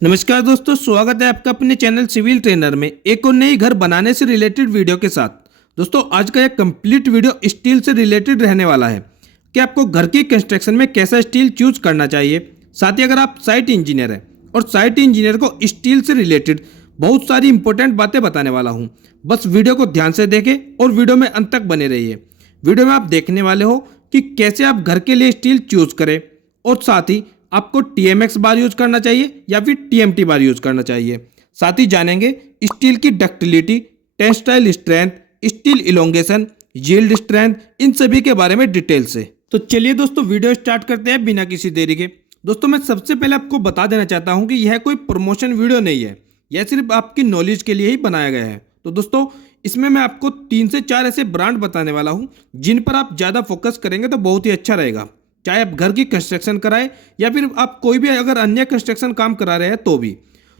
नमस्कार दोस्तों, स्वागत है आपका अपने चैनल सिविल ट्रेनर में एक और नई घर बनाने से रिलेटेड वीडियो के साथ। दोस्तों आज का यह कंप्लीट वीडियो स्टील से रिलेटेड रहने वाला है कि आपको घर की कंस्ट्रक्शन में कैसा स्टील चूज करना चाहिए। साथ ही अगर आप साइट इंजीनियर हैं और साइट इंजीनियर को स्टील से रिलेटेड बहुत सारी इंपॉर्टेंट बातें बताने वाला हूँ। बस वीडियो को ध्यान से देखें और वीडियो में अंत तक बने रहिए। वीडियो में आप देखने वाले हो कि कैसे आप घर के लिए स्टील चूज करें और साथ ही आपको TMX बार यूज करना चाहिए या फिर TMT बार यूज करना चाहिए। साथ ही जानेंगे स्टील की ductility, tensile strength, steel elongation, yield strength, इन सभी के बारे में डिटेल से। तो चलिए दोस्तों वीडियो स्टार्ट करते हैं बिना किसी देरी के। दोस्तों मैं सबसे पहले आपको बता देना चाहता हूं कि यह कोई प्रमोशन वीडियो नहीं है, यह सिर्फ आपकी नॉलेज के लिए ही बनाया गया है। तो दोस्तों इसमें मैं आपको 3 से 4 ऐसे ब्रांड बताने वाला हूं जिन पर आप ज़्यादा फोकस करेंगे तो बहुत ही अच्छा रहेगा, चाहे आप घर की कंस्ट्रक्शन कराएं या फिर आप कोई भी अगर अन्य कंस्ट्रक्शन काम करा रहे हैं तो भी।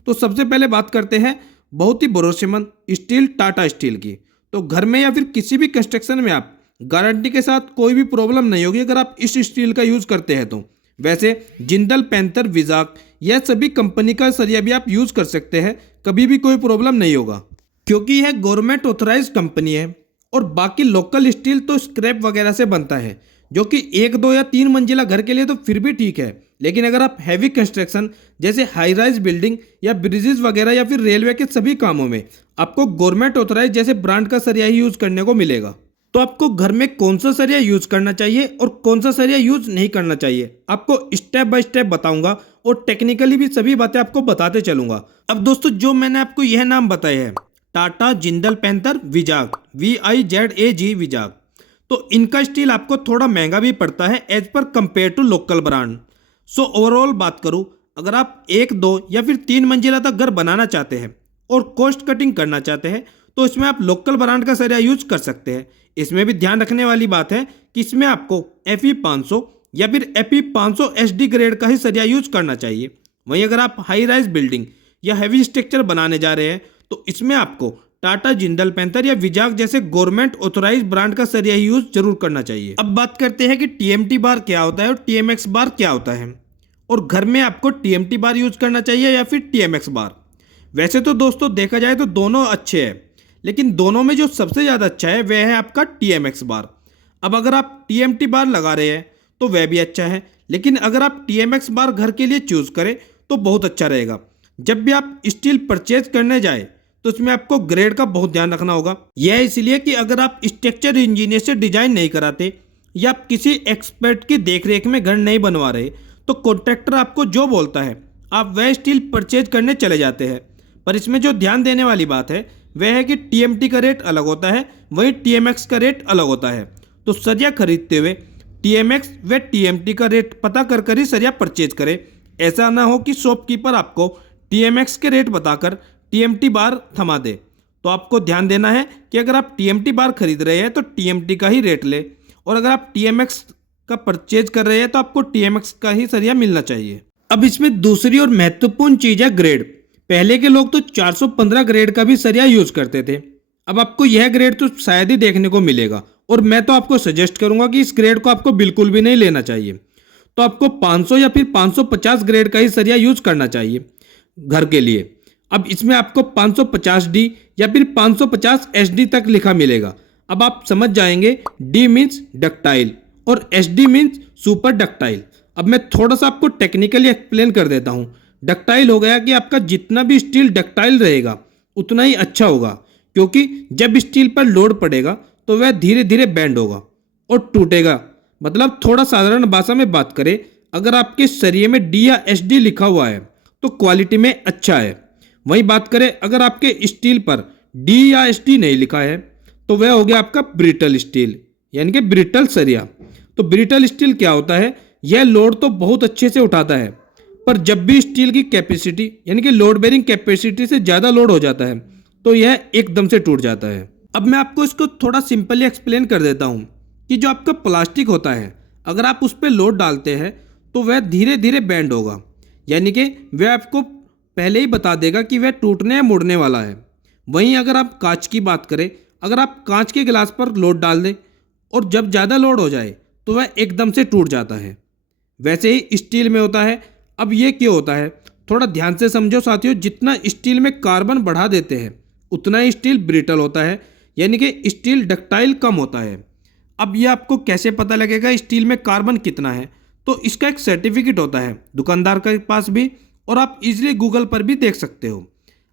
तो सबसे पहले बात करते हैं बहुत ही भरोसेमंद स्टील टाटा स्टील की। तो घर में या फिर किसी भी कंस्ट्रक्शन में आप गारंटी के साथ कोई भी प्रॉब्लम नहीं होगी अगर आप इस स्टील का यूज़ करते हैं तो। वैसे जिंदल, पैंथर, विजाक यह सभी कंपनी का सरिया भी आप यूज़ कर सकते हैं, कभी भी कोई प्रॉब्लम नहीं होगा क्योंकि यह गवर्नमेंट ऑथराइज कंपनी है। और बाकी लोकल स्टील तो स्क्रैप वगैरह से बनता है जो कि 1, 2 या 3 मंजिला घर के लिए तो फिर भी ठीक है, लेकिन अगर आप हैवी कंस्ट्रक्शन जैसे हाई राइज बिल्डिंग या ब्रिजेस वगैरह या फिर रेलवे के सभी कामों में आपको गवर्नमेंट ऑथराइज जैसे ब्रांड का सरिया ही यूज करने को मिलेगा। तो आपको घर में कौन सा सरिया यूज करना चाहिए और कौन सा सरिया यूज नहीं करना चाहिए आपको स्टेप बाय स्टेप बताऊंगा और टेक्निकली भी सभी बातें आपको बताते चलूंगा। अब दोस्तों जो मैंने आपको यह नाम बताए हैं टाटा, जिंदल, पैंथर, विजाक, VIZAG विजाक, तो इनका स्टील आपको थोड़ा महंगा भी पड़ता है एज पर compare to local brand. So overall बात करूं, अगर आप 1, 2 या फिर 3 मंजिला तक घर बनाना चाहते हैं और कॉस्ट कटिंग करना चाहते हैं तो इसमें आप लोकल ब्रांड का सरिया यूज कर सकते हैं। इसमें भी ध्यान रखने वाली बात है कि इसमें आपको FE 500 या फिर FE 500 SD ग्रेड का ही सरिया यूज करना चाहिए। वहीं अगर आप हाई राइज बिल्डिंग या हैवी स्ट्रक्चर बनाने जा रहे हैं तो इसमें आपको टाटा, जिंदल, पैंथर या विजाक जैसे गवर्नमेंट ऑथराइज ब्रांड का सरिया यूज जरूर करना चाहिए। अब बात करते हैं कि TMT बार क्या होता है और TMX बार क्या होता है और घर में आपको TMT बार यूज करना चाहिए या फिर TMX बार। वैसे तो दोस्तों देखा जाए तो दोनों अच्छे हैं, लेकिन दोनों में जो सबसे ज़्यादा अच्छा है वह है आपका TMX बार। अब अगर आप TMT बार लगा रहे हैं तो वह भी अच्छा है, लेकिन अगर आप TMX बार घर के लिए चूज करें तो बहुत अच्छा रहेगा। जब भी आप स्टील परचेज करने जाए तो इसमें आपको ग्रेड का बहुत ध्यान रखना होगा। यह इसलिए कि अगर आप स्ट्रक्चर इंजीनियर से डिजाइन नहीं कराते या आप किसी एक्सपर्ट की देखरेख में घर नहीं बनवा रहे तो कॉन्ट्रैक्टर आपको जो बोलता है आप वह स्टील परचेज करने चले जाते हैं। पर इसमें जो ध्यान देने वाली बात है वह है कि TMT का रेट अलग होता है, वहीं TMX का रेट अलग होता है। तो सरिया खरीदते हुए TMX व TMT का रेट पता कर ही सरिया परचेज करें। ऐसा ना हो कि शॉपकीपर आपको TMX के रेट बताकर TMT बार थमा दे। तो आपको ध्यान देना है कि अगर आप TMT बार खरीद रहे हैं तो TMT का ही रेट ले, और अगर आप TMX का परचेज कर रहे हैं तो आपको TMX का ही सरिया मिलना चाहिए। अब इसमें दूसरी और महत्वपूर्ण चीज है ग्रेड। पहले के लोग तो 415 ग्रेड का भी सरिया यूज करते थे, अब आपको यह ग्रेड तो शायद ही देखने को मिलेगा और मैं तो आपको सजेस्ट करूंगा कि इस ग्रेड को आपको बिल्कुल भी नहीं लेना चाहिए। तो आपको 500 या फिर 550 ग्रेड का ही सरिया यूज करना चाहिए घर के लिए। अब इसमें आपको 550D या फिर 550 SD तक लिखा मिलेगा। अब आप समझ जाएंगे D मीन्स डक्टाइल और SD मीन्स सुपर डक्टाइल। अब मैं थोड़ा सा आपको टेक्निकली एक्सप्लेन कर देता हूँ। डक्टाइल हो गया कि आपका जितना भी स्टील डक्टाइल रहेगा उतना ही अच्छा होगा, क्योंकि जब स्टील पर लोड पड़ेगा तो वह धीरे धीरे बैंड होगा और टूटेगा। मतलब थोड़ा साधारण भाषा में बात करें, अगर आपके सरिये में D या SD लिखा हुआ है तो क्वालिटी में अच्छा है। वहीं बात करें अगर आपके स्टील पर D या SD नहीं लिखा है तो वह हो गया आपका ब्रिटल स्टील, यानी कि ब्रिटल सरिया। तो ब्रिटल स्टील क्या होता है, यह लोड तो बहुत अच्छे से उठाता है, पर जब भी स्टील की कैपेसिटी यानी कि लोड बेरिंग कैपेसिटी से ज़्यादा लोड हो जाता है तो यह एकदम से टूट जाता है। अब मैं आपको इसको थोड़ा सिंपली एक्सप्लेन कर देता हूँ कि जो आपका प्लास्टिक होता है अगर आप उस पर लोड डालते हैं तो वह धीरे धीरे बैंड होगा, यानी कि वह आपको पहले ही बता देगा कि वह टूटने या मुड़ने वाला है। वहीं अगर आप कांच की बात करें, अगर आप कांच के गिलास पर लोड डाल दें और जब ज़्यादा लोड हो जाए तो वह एकदम से टूट जाता है। वैसे ही स्टील में होता है। अब ये क्यों होता है, थोड़ा ध्यान से समझो साथियों, जितना स्टील में कार्बन बढ़ा देते हैं उतना ही स्टील ब्रिटल होता है, यानी कि स्टील डक्टाइल कम होता है। अब ये आपको कैसे पता लगेगा स्टील में कार्बन कितना है? तो इसका एक सर्टिफिकेट होता है दुकानदार के पास भी, और आप इजीली गूगल पर भी देख सकते हो।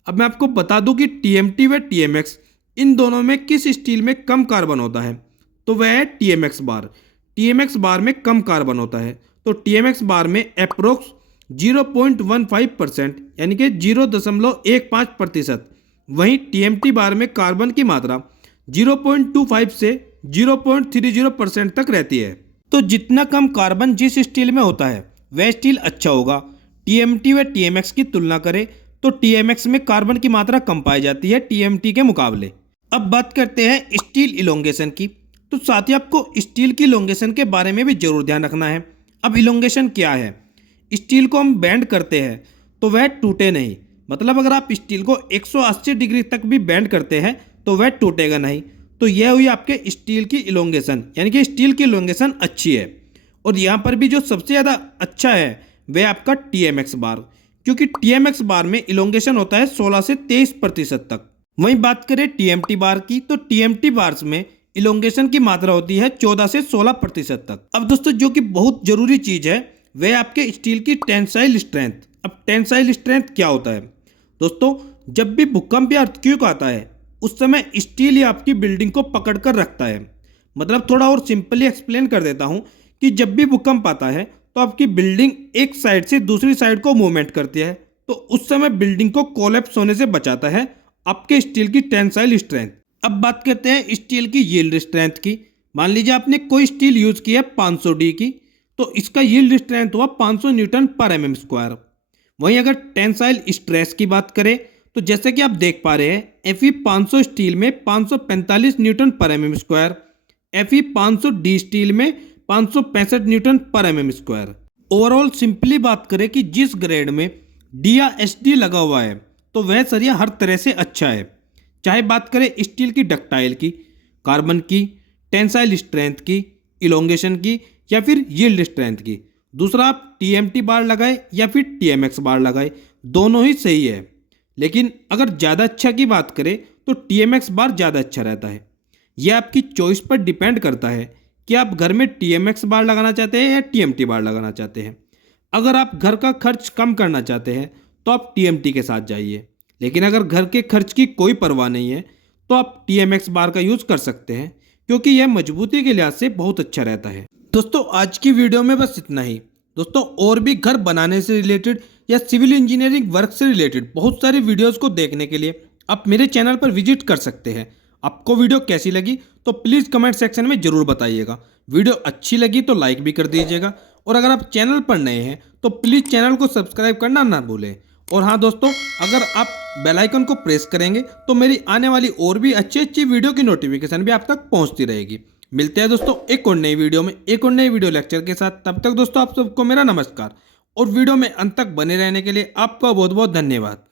अब मैं आपको बता दूं कि टीएमटी व टीएमएक्स इन दोनों में किस स्टील में कम कार्बन होता है, तो वह है टीएमएक्स बार। टीएमएक्स बार में कम कार्बन होता है, तो टीएमएक्स बार में अप्रोक्स 0.15% यानी कि 0.15%। वहीं टीएमटी बार में कार्बन की मात्रा 0.25 से 0.30% तक रहती है। तो जितना कम कार्बन जिस स्टील में होता है वह स्टील अच्छा होगा। टीएमटी व टीएमएक्स की तुलना करें तो टीएमएक्स में कार्बन की मात्रा कम पाई जाती है टीएमटी के मुकाबले। अब बात करते हैं स्टील इलोंगेशन की। तो साथ ही आपको स्टील की इलोंगेशन के बारे में भी जरूर ध्यान रखना है। अब इलोंगेशन क्या है? स्टील को हम बेंड करते हैं तो वह टूटे नहीं, मतलब अगर आप स्टील को 180 डिग्री तक भी बेंड करते हैं तो वह टूटेगा नहीं। तो यह हुई आपके स्टील की इलोंगेशन, यानी कि स्टील की इलोंगेशन अच्छी है। और यहाँ पर भी जो सबसे ज़्यादा अच्छा है वह आपका टीएमएक्स बार, क्योंकि टीएमएक्स बार में इलोंगेशन होता है 16 से 23% तक। वहीं बात करें टीएमटी बार की, तो टीएमटी बार्स में इलोंगेशन की मात्रा होती है 14 से 16% तक। अब दोस्तों जो कि बहुत जरूरी चीज़ है वह आपके स्टील की टेंसाइल स्ट्रेंथ। अब टेंसाइल स्ट्रेंथ क्या होता है दोस्तों? जब भी भूकंप या अर्थक्वेक आता है उस समय स्टील ही आपकी बिल्डिंग को पकड़ कर रखता है। मतलब थोड़ा और सिंपली एक्सप्लेन कर देता हूं कि जब भी भूकंप आता है तो आपकी बिल्डिंग एक साइड से दूसरी साइड को मूवमेंट करती है, तो उस समय बिल्डिंग को कोलैप्स होने से बचाता है आपके स्टील की टेंसाइल स्ट्रेंथ। अब बात करते हैं स्टील की यील्ड स्ट्रेंथ की। मान लीजिए आपने कोई स्टील यूज की है 500D की, तो इसका यील्ड स्ट्रेंथ हुआ 500 न्यूटन पर एमएम स्क्वायर। वहीं अगर टेंसाइल स्ट्रेस की बात करें तो जैसे कि आप देख पा रहे हैं Fe 500 स्टील में 545 न्यूटन पर MM square, Fe 500D steel में 565 न्यूटन पर एमएम स्क्वायर। ओवरऑल सिंपली बात करें कि जिस ग्रेड में डी या SD लगा हुआ है तो वह सरिया हर तरह से अच्छा है। चाहे बात करें स्टील की डक्टाइल की, कार्बन की, टेंसाइल स्ट्रेंथ की, इलोंगेशन की या फिर यील्ड स्ट्रेंथ की। दूसरा आप टीएमटी बार लगाए या फिर टीएमएक्स बार लगाए, दोनों ही सही है। लेकिन अगर ज़्यादा अच्छा की बात करें तो टीएमएक्स बार ज़्यादा अच्छा रहता है। यह आपकी चॉइस पर डिपेंड करता है कि आप घर में टीएमएक्स बार लगाना चाहते हैं या टीएमटी बार लगाना चाहते हैं। अगर आप घर का खर्च कम करना चाहते हैं तो आप टीएमटी के साथ जाइए, लेकिन अगर घर के खर्च की कोई परवाह नहीं है तो आप टीएमएक्स बार का यूज़ कर सकते हैं, क्योंकि यह मजबूती के लिहाज से बहुत अच्छा रहता है। दोस्तों आज की वीडियो में बस इतना ही। दोस्तों और भी घर बनाने से रिलेटेड या सिविल इंजीनियरिंग वर्क से रिलेटेड बहुत सारी वीडियोस को देखने के लिए आप मेरे चैनल पर विजिट कर सकते हैं। आपको वीडियो कैसी लगी तो प्लीज़ कमेंट सेक्शन में ज़रूर बताइएगा। वीडियो अच्छी लगी तो लाइक भी कर दीजिएगा, और अगर आप चैनल पर नए हैं तो प्लीज़ चैनल को सब्सक्राइब करना ना भूलें। और हाँ दोस्तों, अगर आप बेल आइकन को प्रेस करेंगे तो मेरी आने वाली और भी अच्छी वीडियो की नोटिफिकेशन भी आप तक पहुँचती रहेगी। मिलते हैं दोस्तों एक और नई वीडियो में, एक और नई वीडियो लेक्चर के साथ। तब तक दोस्तों आप सबको मेरा नमस्कार, और वीडियो में अंत तक बने रहने के लिए आपका बहुत बहुत धन्यवाद।